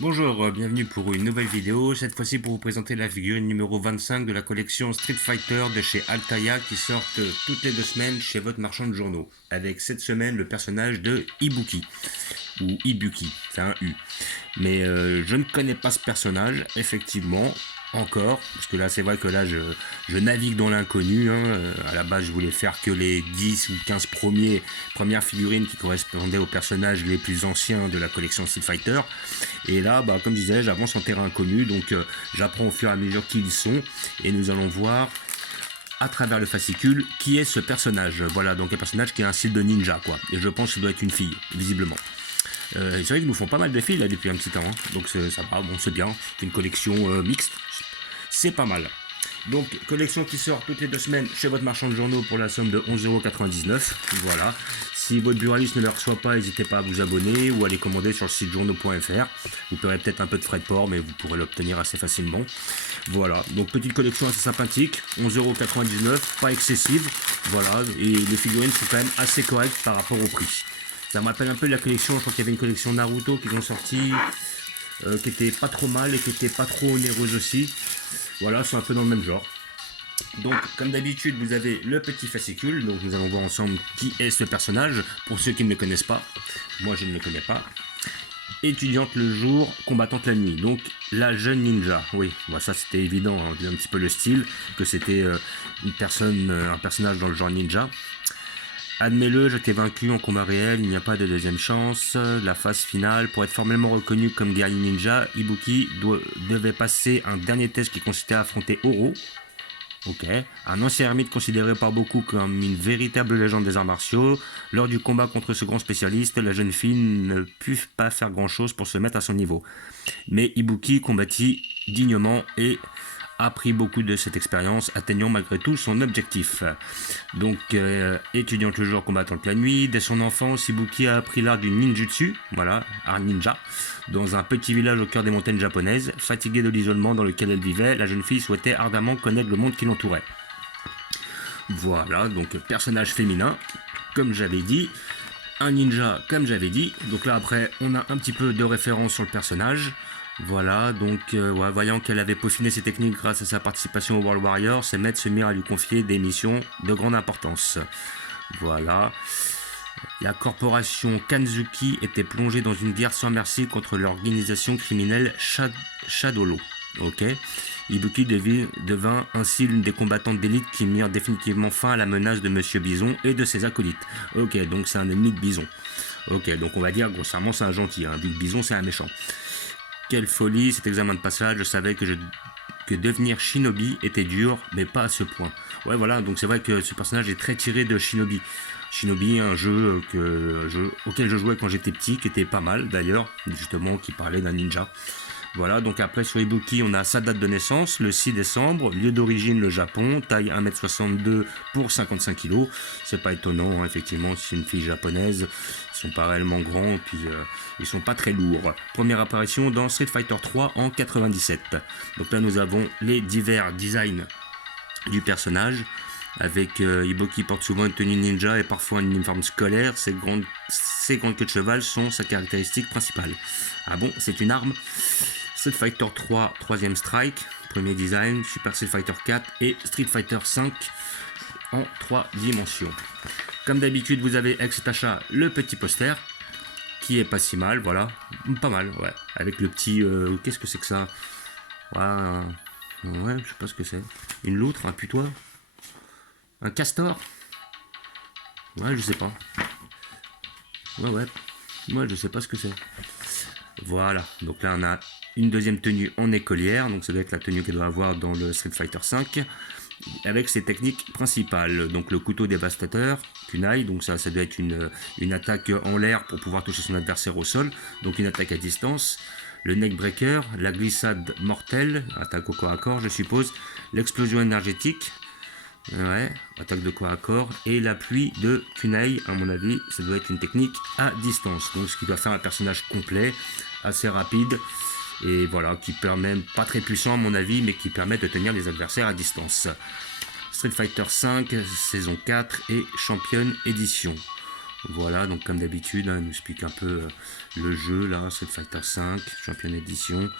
Bonjour, bienvenue pour une nouvelle vidéo, cette fois-ci pour vous présenter la figurine numéro 25 de la collection Street Fighter de chez Altaïa qui sortent toutes les 2 semaines chez votre marchand de journaux, avec cette semaine le personnage de Ibuki, ou Ibuki, c'est un U. Mais je ne connais pas ce personnage, effectivement, encore, parce que là c'est vrai que là je navigue dans l'inconnu, hein. À la base je voulais faire que les 10 ou 15 premières figurines qui correspondaient aux personnages les plus anciens de la collection Street Fighter, et là bah, comme je disais j'avance en terrain inconnu, donc j'apprends au fur et à mesure qui ils sont, et nous allons voir à travers le fascicule qui est ce personnage. Voilà, donc un personnage qui a un style de ninja quoi, et je pense que ça doit être une fille, visiblement. C'est vrai qu'ils nous font pas mal de filles là depuis un petit temps, hein. Donc ça va, bon c'est bien, c'est une collection mixte, c'est pas mal. Donc collection qui sort toutes les 2 semaines chez votre marchand de journaux pour la somme de 11,99 €. Voilà. Si votre buraliste ne le reçoit pas, n'hésitez pas à vous abonner ou à les commander sur le site journaux.fr. Vous paierez peut-être un peu de frais de port, mais vous pourrez l'obtenir assez facilement. Voilà, donc petite collection assez sympathique, 11,99 €, pas excessive. Voilà, et les figurines sont quand même assez correctes par rapport au prix. Ça me rappelle un peu la collection, je crois qu'il y avait une collection Naruto qu'ils ont sorti, qui était pas trop mal et qui était pas trop onéreuse aussi. Voilà, c'est un peu dans le même genre. Donc, comme d'habitude, vous avez le petit fascicule. Donc, nous allons voir ensemble qui est ce personnage. Pour ceux qui ne le connaissent pas, moi je ne le connais pas. Étudiante le jour, combattante la nuit. Donc, la jeune ninja. Oui, bah, ça c'était évident, hein, on dit un petit peu le style, que c'était un personnage dans le genre ninja. Admets-le, je t'ai vaincu en combat réel, il n'y a pas de deuxième chance. La phase finale, pour être formellement reconnu comme guerrier ninja, Ibuki devait passer un dernier test qui consistait à affronter Oro. Ok. Un ancien ermite considéré par beaucoup comme une véritable légende des arts martiaux. Lors du combat contre ce grand spécialiste, la jeune fille ne put pas faire grand chose pour se mettre à son niveau. Mais Ibuki combattit dignement et a pris beaucoup de cette expérience, atteignant malgré tout son objectif. Donc, étudiant toujours combattante la nuit, dès son enfance, Ibuki a appris l'art du ninjutsu, voilà, art ninja, dans un petit village au cœur des montagnes japonaises. Fatiguée de l'isolement dans lequel elle vivait, la jeune fille souhaitait ardemment connaître le monde qui l'entourait. Voilà, donc personnage féminin, comme j'avais dit, un ninja, comme j'avais dit. Donc là, après, on a un petit peu de référence sur le personnage. Voilà, donc ouais, voyant qu'elle avait peaufiné ses techniques grâce à sa participation au World Warrior, ses maîtres se mirent à lui confier des missions de grande importance. Voilà. La corporation Kanzuki était plongée dans une guerre sans merci contre l'organisation criminelle Shadolo. Ok. Ibuki devint ainsi l'une des combattantes d'élite qui mirent définitivement fin à la menace de Monsieur Bison et de ses acolytes. Ok, donc c'est un ennemi de Bison. Ok, donc on va dire grossièrement c'est un gentil, hein. Big Bison c'est un méchant. Quelle folie, cet examen de passage, je savais que devenir Shinobi était dur, mais pas à ce point. Ouais, voilà, donc c'est vrai que ce personnage est très tiré de Shinobi. Shinobi, un jeu auquel je jouais quand j'étais petit, qui était pas mal d'ailleurs, justement, qui parlait d'un ninja. Voilà, donc après sur Ibuki, on a sa date de naissance, le 6 décembre, lieu d'origine le Japon, taille 1,62 m pour 55 kg. C'est pas étonnant, hein, effectivement, c'est une fille japonaise, ils sont pas réellement grands, et puis ils sont pas très lourds. Première apparition dans Street Fighter 3 en 97. Donc là nous avons les divers designs du personnage, avec Ibuki porte souvent une tenue ninja et parfois un uniforme scolaire. Ses grandes queues de cheval sont sa caractéristique principale. Ah bon, c'est une arme. Street Fighter 3, 3ème strike, premier design, Super Street Fighter 4 et Street Fighter 5 en 3 dimensions. Comme d'habitude, vous avez avec cet achat le petit poster, qui est pas si mal, voilà, pas mal, ouais, avec le petit, qu'est-ce que c'est que ça? Ouais, je sais pas ce que c'est. Une loutre, un putois, un castor? Ouais, je sais pas. Ouais, moi je sais pas ce que c'est. Voilà, donc là on a une deuxième tenue en écolière, donc ça doit être la tenue qu'elle doit avoir dans le Street Fighter 5, avec ses techniques principales. Donc le couteau dévastateur, kunai, donc ça doit être une attaque en l'air pour pouvoir toucher son adversaire au sol, donc une attaque à distance. Le neckbreaker, la glissade mortelle, attaque au corps à corps je suppose, l'explosion énergétique, ouais, attaque de corps à corps, et la pluie de kunai, à mon avis, ça doit être une technique à distance. Donc ce qui doit faire un personnage complet, assez rapide, et voilà, qui permet, pas très puissant à mon avis, mais qui permet de tenir les adversaires à distance. Street Fighter 5, saison 4 et Champion Edition. Voilà, donc comme d'habitude, hein, il nous explique un peu le jeu là, Street Fighter V, Champion Edition,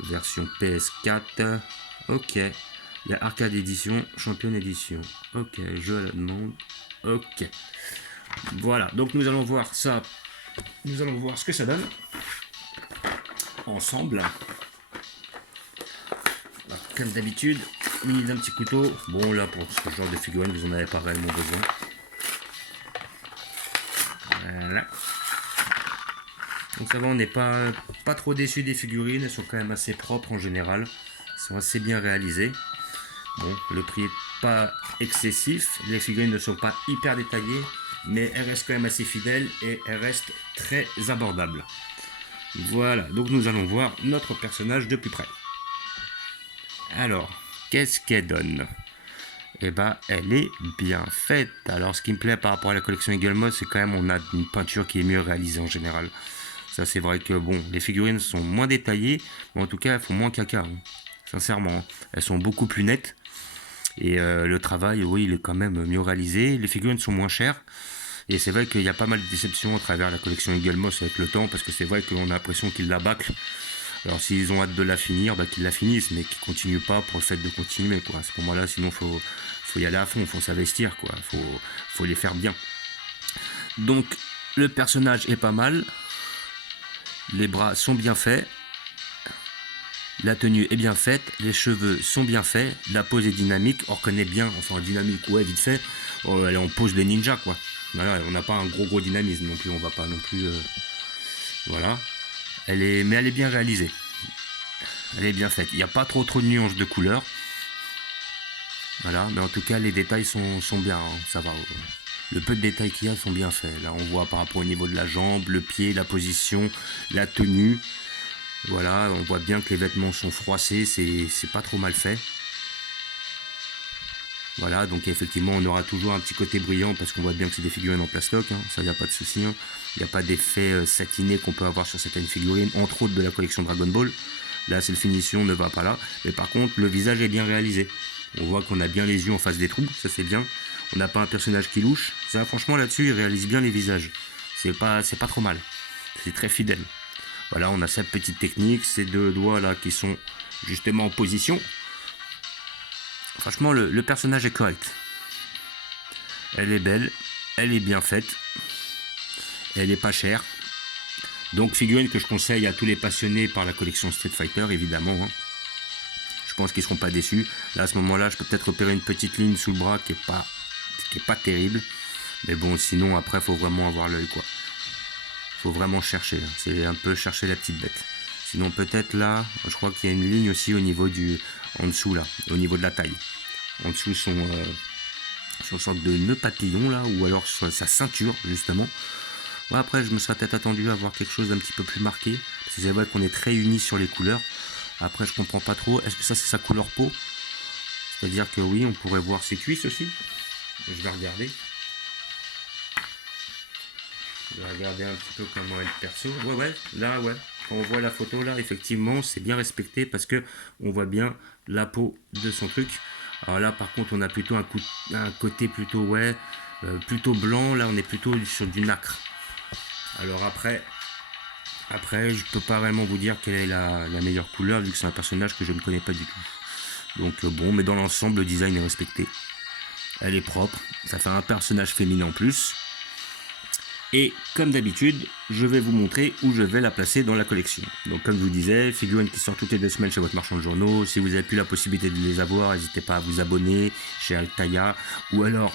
version PS4. Ok, il y a Arcade Edition, Champion Edition. Ok, jeu à la demande. Ok. Voilà, donc nous allons voir ça. Nous allons voir ce que ça donne. Ensemble. Alors, comme d'habitude, muni d'un petit couteau. Bon, là, pour ce genre de figurine, vous n'en avez pas réellement besoin. Voilà. Donc ça va, on n'est pas trop déçu des figurines. Elles sont quand même assez propres en général. Elles sont assez bien réalisées. Bon, le prix est pas excessif. Les figurines ne sont pas hyper détaillées, mais elles restent quand même assez fidèles et elles restent très abordables. Voilà, donc nous allons voir notre personnage de plus près. Alors, qu'est-ce qu'elle donne? Eh ben, elle est bien faite. Alors, ce qui me plaît par rapport à la collection Eagle Moss, c'est quand même on a une peinture qui est mieux réalisée en général. Ça, c'est vrai que bon, les figurines sont moins détaillées, mais en tout cas, elles font moins caca. Hein. Sincèrement, hein. Elles sont beaucoup plus nettes. Et le travail, oui, il est quand même mieux réalisé. Les figurines sont moins chères. Et c'est vrai qu'il y a pas mal de déceptions à travers la collection Eagle Moss avec le temps, parce que c'est vrai qu'on a l'impression qu'ils la bâclent. Alors s'ils ont hâte de la finir, bah, qu'ils la finissent, mais qu'ils continuent pas pour le fait de continuer, quoi. À ce moment-là, sinon faut y aller à fond, faut s'investir, quoi. Faut les faire bien. Donc le personnage est pas mal, les bras sont bien faits, la tenue est bien faite, les cheveux sont bien faits, la pose est dynamique, on reconnaît bien, enfin dynamique, ouais, vite fait, elle est en pose de ninja, quoi. Voilà, on n'a pas un gros dynamisme non plus, on va pas non plus, voilà. Mais elle est bien réalisée. Elle est bien faite. Il n'y a pas trop de nuances de couleurs. Voilà, mais en tout cas, les détails sont bien. Hein, ça va. Le peu de détails qu'il y a sont bien faits. Là, on voit par rapport au niveau de la jambe, le pied, la position, la tenue. Voilà, on voit bien que les vêtements sont froissés. C'est pas trop mal fait. Voilà, donc effectivement, on aura toujours un petit côté brillant parce qu'on voit bien que c'est des figurines en plastoc. Hein, ça, il n'y a pas de souci. Hein. Il n'y a pas d'effet satiné qu'on peut avoir sur certaines figurines, entre autres de la collection Dragon Ball. Là, cette finition ne va pas là. Mais par contre, le visage est bien réalisé. On voit qu'on a bien les yeux en face des trous, ça c'est bien. On n'a pas un personnage qui louche. Ça, franchement, là-dessus, il réalise bien les visages. C'est pas trop mal. C'est très fidèle. Voilà, on a cette petite technique, ces deux doigts là qui sont justement en position. Franchement, le personnage est correct. Elle est belle, elle est bien faite, elle est pas chère. Donc figurine que je conseille à tous les passionnés par la collection Street Fighter, évidemment. Hein. Je pense qu'ils seront pas déçus. Là, à ce moment-là, je peux peut-être repérer une petite ligne sous le bras qui est pas terrible. Mais bon, sinon, après, faut vraiment avoir l'œil, quoi. Faut vraiment chercher. Hein. C'est un peu chercher la petite bête. Sinon, peut-être là, je crois qu'il y a une ligne aussi au niveau en dessous, là, au niveau de la taille. En dessous, sur une sorte de nœud papillon, là, ou alors sur sa ceinture, justement. Ouais, après, je me serais peut-être attendu à voir quelque chose d'un petit peu plus marqué. Parce que c'est vrai qu'on est très unis sur les couleurs. Après, je comprends pas trop. Est-ce que ça, c'est sa couleur peau? C'est-à-dire que oui, on pourrait voir ses cuisses aussi. Je vais regarder. Je vais regarder un petit peu comment est le perso. Ouais, là, ouais. Quand on voit la photo, là, effectivement, c'est bien respecté parce que on voit bien la peau de son truc. Alors là, par contre, on a plutôt un côté plutôt, ouais, plutôt blanc. Là, on est plutôt sur du nacre. Alors après, je peux pas réellement vous dire quelle est la meilleure couleur vu que c'est un personnage que je ne connais pas du tout. Donc bon, mais dans l'ensemble, le design est respecté. Elle est propre, ça fait un personnage féminin en plus. Et comme d'habitude, je vais vous montrer où je vais la placer dans la collection. Donc comme je vous disais, figurines qui sortent toutes les 2 semaines chez votre marchand de journaux. Si vous n'avez plus la possibilité de les avoir, n'hésitez pas à vous abonner chez Altaïa ou alors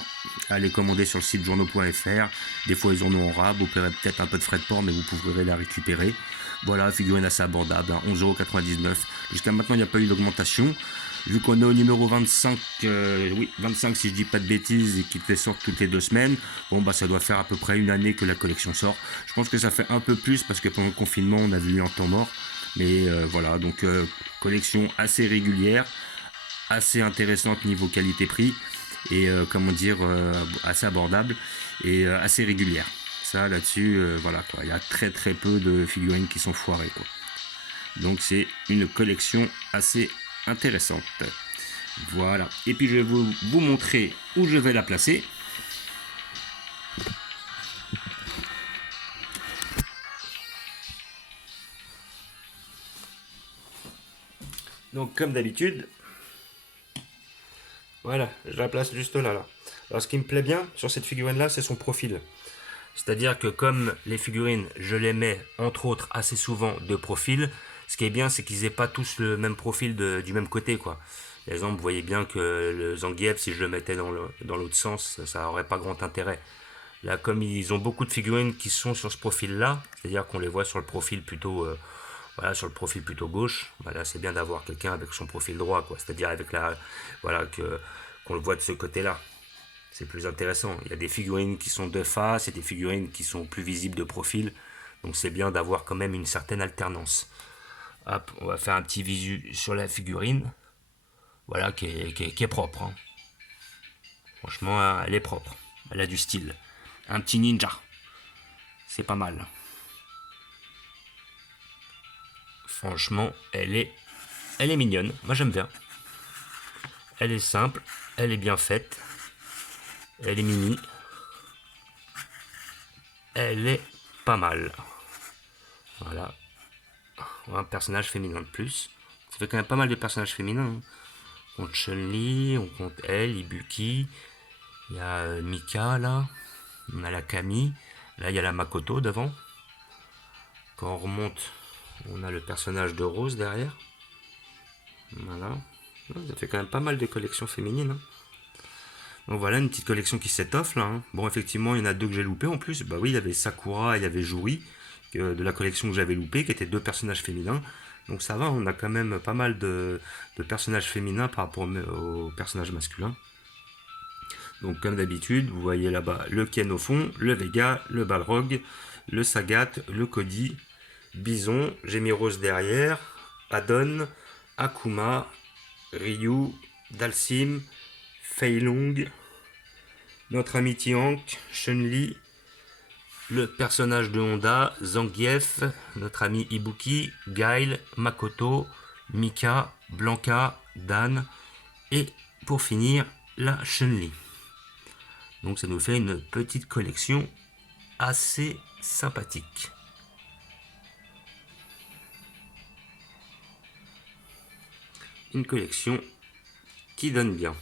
à les commander sur le site journaux.fr. Des fois ils en ont en rab, vous paierez peut-être un peu de frais de port, mais vous pourrez la récupérer. Voilà, figurine assez abordable, hein, 11,99 €. Jusqu'à maintenant, il n'y a pas eu d'augmentation. Vu qu'on est au numéro 25, oui, 25 si je dis pas de bêtises, et qu'il les sort toutes les 2 semaines, bon bah ça doit faire à peu près une année que la collection sort. Je pense que ça fait un peu plus parce que pendant le confinement on a vu un temps mort. Mais voilà, donc collection assez régulière, assez intéressante niveau qualité-prix, et comment dire, assez abordable et assez régulière. Ça là-dessus, voilà quoi, il y a très très peu de figurines qui sont foirées quoi. Donc c'est une collection assez intéressante. Voilà. Et puis je vais vous montrer où je vais la placer. Donc comme d'habitude, voilà, je la place juste là. Alors ce qui me plaît bien sur cette figurine-là, c'est son profil. C'est-à-dire que comme les figurines, je les mets entre autres assez souvent de profil, ce qui est bien, c'est qu'ils n'aient pas tous le même profil du même côté, quoi. Par exemple, vous voyez bien que le Zangief, si je le mettais dans l'autre sens, ça n'aurait pas grand intérêt. Là, comme ils ont beaucoup de figurines qui sont sur ce profil-là, c'est-à-dire qu'on les voit sur le profil plutôt, voilà, sur le profil plutôt gauche, bah là, c'est bien d'avoir quelqu'un avec son profil droit, quoi. C'est-à-dire avec voilà, qu'on le voit de ce côté-là. C'est plus intéressant. Il y a des figurines qui sont de face et des figurines qui sont plus visibles de profil. Donc c'est bien d'avoir quand même une certaine alternance. Hop, on va faire un petit visu sur la figurine. Voilà, qui est propre, hein. Franchement, elle est propre. Elle a du style. Un petit ninja. C'est pas mal. Franchement, elle est mignonne. Moi j'aime bien. Elle est simple. Elle est bien faite. Elle est mini. Elle est pas mal. Voilà. Un personnage féminin de plus. Ça fait quand même pas mal de personnages féminins, hein. On compte Chun-Li, on compte elle, Ibuki. Il y a Mika là. On a la Camille. Là il y a la Makoto devant. Quand on remonte, on a le personnage de Rose derrière. Voilà. Ça fait quand même pas mal de collections féminines, hein. Donc voilà, une petite collection qui s'étoffe là, hein. Bon, effectivement, il y en a deux que j'ai loupé en plus. Bah oui, il y avait Sakura et il y avait Juri, de la collection que j'avais loupé, qui étaient deux personnages féminins. Donc ça va, on a quand même pas mal de personnages féminins par rapport aux personnages masculins. Donc comme d'habitude, vous voyez là-bas le Ken au fond, le Vega, le Balrog, le Sagat, le Cody, Bison, j'ai mis Rose derrière, Adon, Akuma, Ryu, Dalsim, Fei Long, notre ami Tiank, Chun-Li, le personnage de Honda, Zangief, notre ami Ibuki, Guile, Makoto, Mika, Blanca, Dan et pour finir la Chun-Li. Donc ça nous fait une petite collection assez sympathique. Une collection qui donne bien.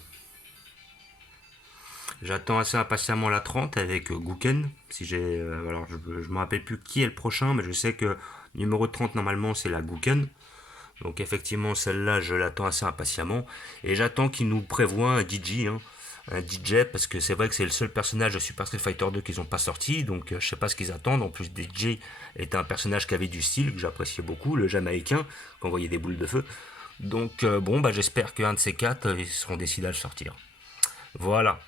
J'attends assez impatiemment la 30 avec Guken. Si j'ai, alors je me rappelle plus qui est le prochain, mais je sais que numéro 30 normalement c'est la Guken. Donc effectivement celle-là je l'attends assez impatiemment. Et j'attends qu'il nous prévoit un DJ, hein, un DJ, parce que c'est vrai que c'est le seul personnage de Super Street Fighter 2 qu'ils n'ont pas sorti. Donc je sais pas ce qu'ils attendent. En plus DJ est un personnage qui avait du style, que j'appréciais beaucoup, le Jamaïcain, qui envoyait des boules de feu. Donc bon bah j'espère qu'un de ces quatre ils seront décidés à le sortir. Voilà.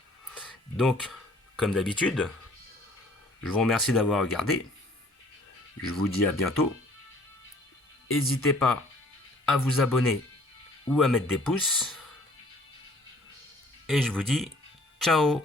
Donc, comme d'habitude, je vous remercie d'avoir regardé. Je vous dis à bientôt. N'hésitez pas à vous abonner ou à mettre des pouces. Et je vous dis ciao.